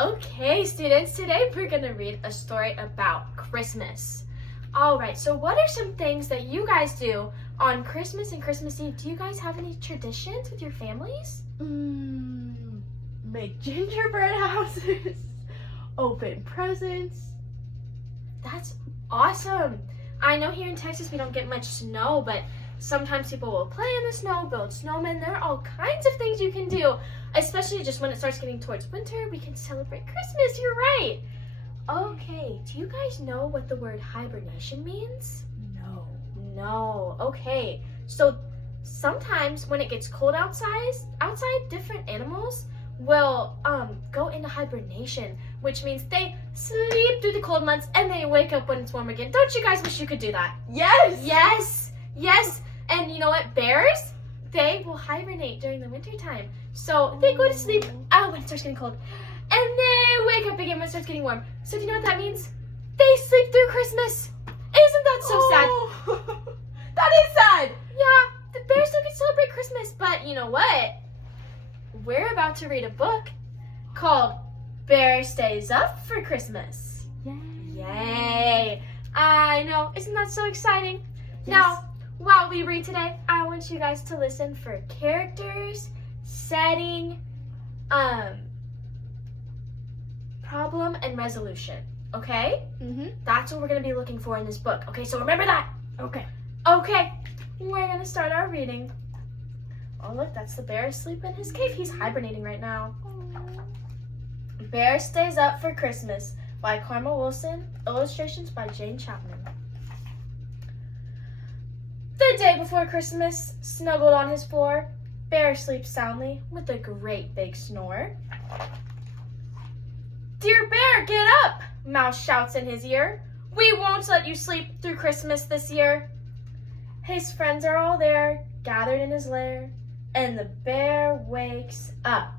Okay, students, today we're going to read a story about Christmas. All right, so what are some things that you guys do on Christmas and Christmas Eve? Do you guys have any traditions with your families? Make gingerbread houses, open presents. That's awesome. I know here in Texas we don't get much snow, but sometimes people will play in the snow, build snowmen. There are all kinds of things you can do, especially just when it starts getting towards winter. We can celebrate Christmas. You're right. Okay, do you guys know what the word hibernation means? No. Okay, so sometimes when it gets cold outside, different animals will go into hibernation, which means they sleep through the cold months and they wake up when it's warm again. Don't you guys wish you could do that? Yes. Yes. And you know what? Bears, they will hibernate during the winter time. So they go to sleep when it starts getting cold. And they wake up again when it starts getting warm. So do you know what that means? They sleep through Christmas. Isn't that so sad? That is sad. Yeah, the bears don't get to celebrate Christmas, but you know what? We're about to read a book called Bear Stays Up for Christmas. Yay! I know, isn't that so exciting? Yes. Now, while we read today, I want you guys to listen for characters, setting, problem, and resolution. Okay? That's what we're going to be looking for in this book. Okay, so remember that. Okay. Okay, we're going to start our reading. Oh, look, that's the bear asleep in his cave. He's hibernating right now. Bear Stays Up for Christmas by Karma Wilson. Illustrations by Jane Chapman. The day before Christmas, snuggled on his floor, Bear sleeps soundly with a great big snore. Dear Bear, get up! Mouse shouts in his ear. We won't let you sleep through Christmas this year. His friends are all there, gathered in his lair, and the bear wakes up.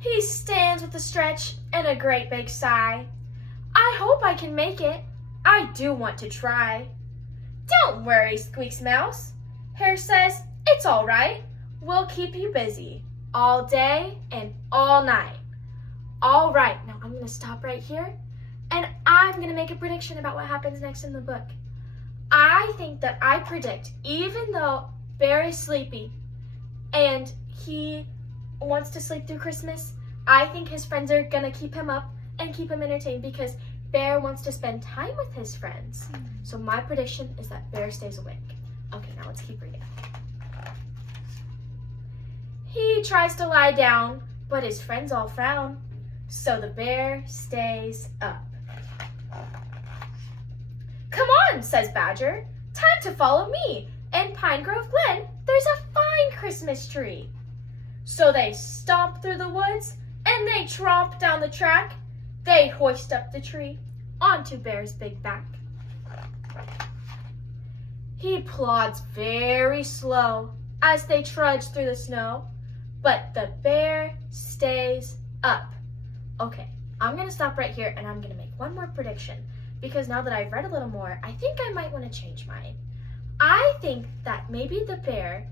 He stands with a stretch and a great big sigh. I hope I can make it. I do want to try. Don't worry, squeaks Mouse. Hare says, it's all right. We'll keep you busy all day and all night. All right, now I'm going to stop right here, and I'm going to make a prediction about what happens next in the book. I think that I predict, even though Bear is sleepy and he wants to sleep through Christmas, I think his friends are going to keep him up and keep him entertained because Bear wants to spend time with his friends. So my prediction is that Bear stays awake. Okay, now let's keep reading. He tries to lie down, but his friends all frown. So the bear stays up. Come on, says Badger. Time to follow me. In Pine Grove Glen, there's a fine Christmas tree. So they stomp through the woods and they tromp down the track. They hoist up the tree onto Bear's big back. He plods very slow as they trudge through the snow, but the bear stays up. Okay, I'm going to stop right here and I'm going to make one more prediction because now that I've read a little more, I think I might want to change mine. I think that maybe the bear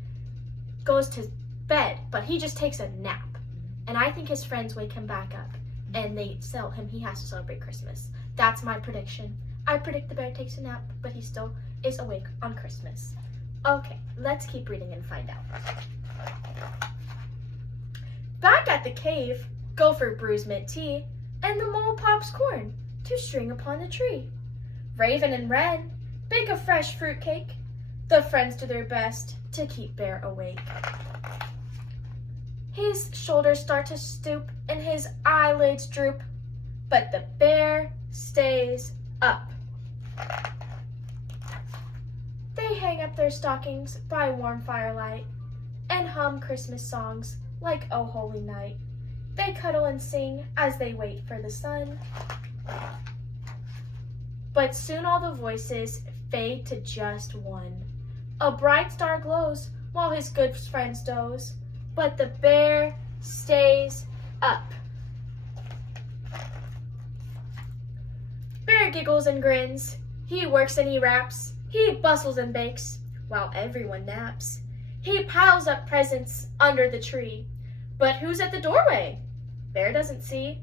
goes to bed, but he just takes a nap. And I think his friends wake him back up and they tell him he has to celebrate Christmas. That's my prediction. I predict the bear takes a nap, but he still is awake on Christmas. Okay, let's keep reading and find out. Back at the cave, Gopher brews mint tea, and the mole pops corn to string upon the tree. Raven and Wren bake a fresh fruit cake. The friends do their best to keep Bear awake. His shoulders start to stoop and his eyelids droop, but the bear stays up. They hang up their stockings by warm firelight and hum Christmas songs like Oh Holy Night. They cuddle and sing as they wait for the sun. But soon all the voices fade to just one. A bright star glows while his good friends doze, but the bear stays up. Bear giggles and grins. He works and he raps. He bustles and bakes while everyone naps. He piles up presents under the tree, But who's at the doorway? Bear doesn't see.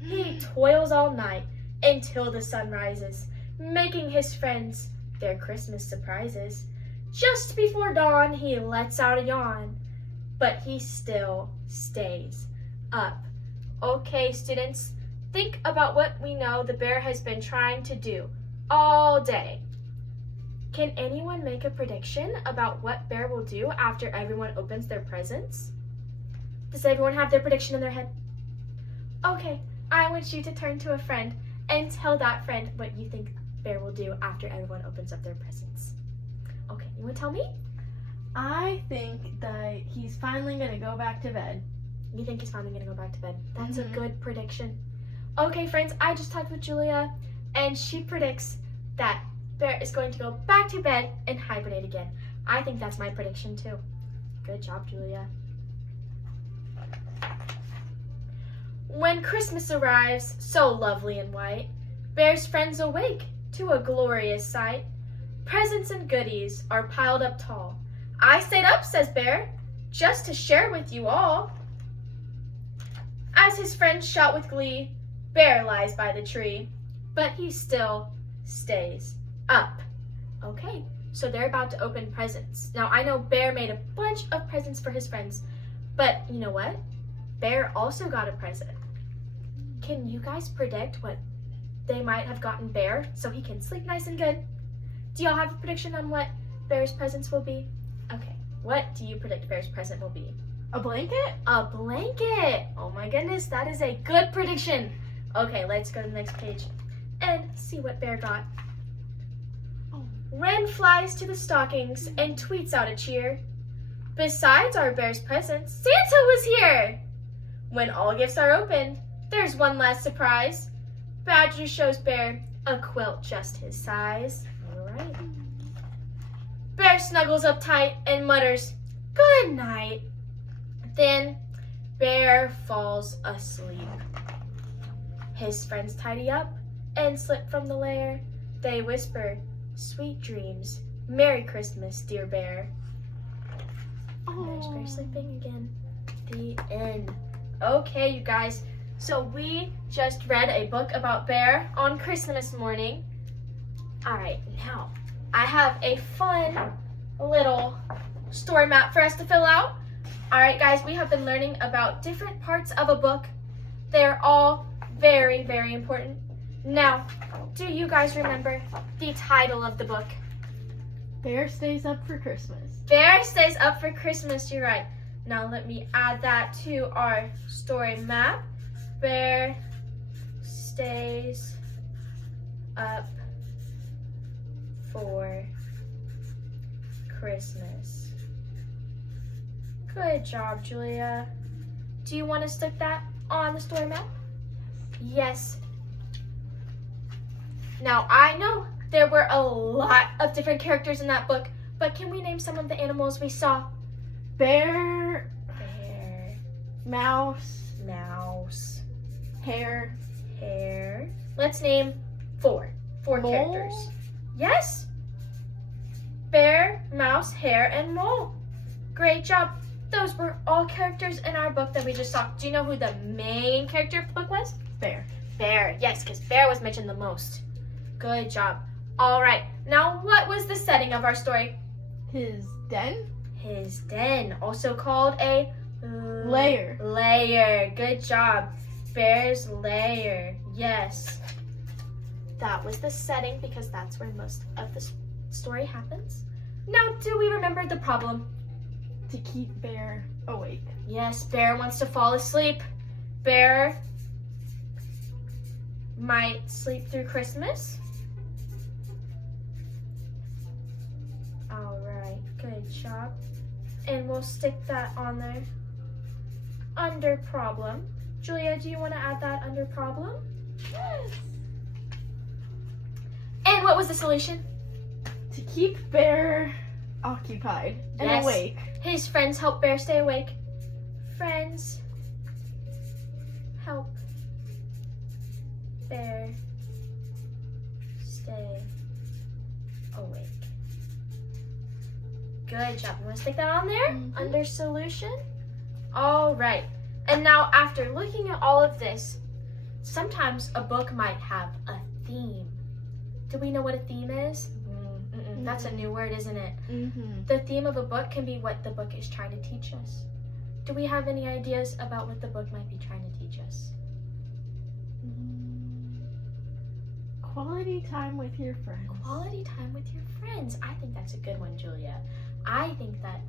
He toils all night until the sun rises, making his friends their Christmas surprises. Just before dawn, he lets out a yawn, but he still stays up. Okay, students, think about what we know the bear has been trying to do all day. Can anyone make a prediction about what Bear will do after everyone opens their presents? Does everyone have their prediction in their head? Okay, I want you to turn to a friend and tell that friend what you think Bear will do after everyone opens up their presents. Okay, you want to tell me? I think that he's finally going to go back to bed. You think he's finally going to go back to bed? That's Mhm. a good prediction. Okay, friends, I just talked with Julia, and she predicts that Bear is going to go back to bed and hibernate again. I think that's my prediction too. Good job, Julia. When Christmas arrives, so lovely and white, Bear's friends awake to a glorious sight. Presents and goodies are piled up tall. I stayed up, says Bear, just to share with you all. As his friends shout with glee, Bear lies by the tree, but he still stays up. Okay, so they're about to open presents. Now, I know Bear made a bunch of presents for his friends, but you know what? Bear also got a present. Can you guys predict what they might have gotten Bear so he can sleep nice and good? Do y'all have a prediction on what Bear's presents will be? Okay, what do you predict Bear's present will be? A blanket? A blanket! Oh my goodness, that is a good prediction. Okay, let's go to the next page and see what Bear got. Oh. Wren flies to the stockings and tweets out a cheer. Besides our Bear's presents, Santa was here! When all gifts are opened, there's one last surprise. Badger shows Bear a quilt just his size. All right. Bear snuggles up tight and mutters, "Good night." Then Bear falls asleep. His friends tidy up and slip from the lair. They whisper, "Sweet dreams, Merry Christmas, dear Bear." There's Bear sleeping again. The end. Okay, you guys. So we just read a book about Bear on Christmas morning. All right, now I have a fun little story map for us to fill out. All right, guys, we have been learning about different parts of a book. They're all very, very important. Now, do you guys remember the title of the book? Bear stays up for Christmas. Bear stays up for Christmas, you're right. Now let me add that to our story map. Bear stays up for Christmas. Good job, Julia. Do you want to stick that on the story map? Yes. Now, I know there were a lot of different characters in that book, but can we name some of the animals we saw? Bear, Bear, mouse, mouse, hare, hare. Let's name four mole, characters. Yes. Bear, mouse, hare, and mole. Great job. Those were all characters in our book that we just saw. Do you know who the main character of the book was? Bear. Bear. Yes, because Bear was mentioned the most. Good job. All right. Now, what was the setting of our story? His den? His den, also called a Lair. Lair. Good job. Bear's lair. Yes. That was the setting because that's where most of the story happens. Now, do we remember the problem? To keep Bear awake. Yes, Bear wants to fall asleep. Bear might sleep through Christmas. All right, good job. And we'll stick that on there. Under problem. Julia, do you want to add that under problem? Yes. And what was the solution? To keep Bear occupied and Yes. awake. His friends help Bear stay awake. Friends help Bear stay awake. Good job. You want to stick that on there? Mhm. Under solution? All right. And now, after looking at all of this, sometimes a book might have a theme. Do we know what a theme is? That's a new word, isn't it? Mm-hmm. The theme of a book can be what the book is trying to teach us. Do we have any ideas about what the book might be trying to teach us? Quality time with your friends. Quality time with your friends. I think that's a good one, Julia. I think that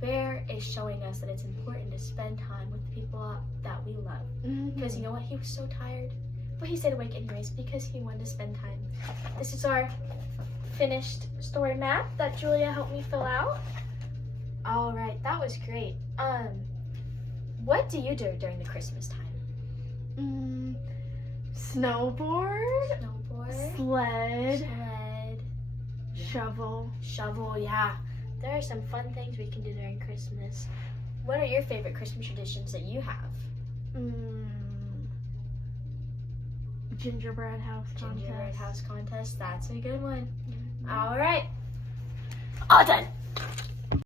Bear is showing us that it's important to spend time with the people that we love. Because you know what? He was so tired. But he stayed awake anyways because he wanted to spend time. This is our finished story map that Julia helped me fill out. All right, that was great. What do you do during the Christmas time? Snowboard, Snowboard, sled, sled, shovel. shovel, yeah. There are some fun things we can do during Christmas. What are your favorite Christmas traditions that you have? Gingerbread house contest. Gingerbread house contest, that's a good one. All right. All done.